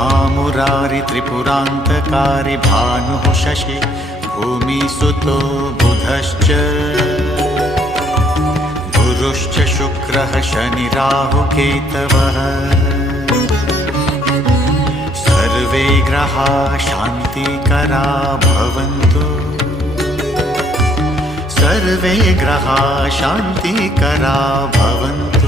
महामुरारि त्रिपुरान्तकारि भानुः शशि भूमिसुतो बुधश्च गुरुश्च शुक्रः शनिराहुकेतवः सर्वे ग्रहाः शान्तिकरा भवन्तु सर्वे ग्रहाः शान्तिकरा भवन्तु।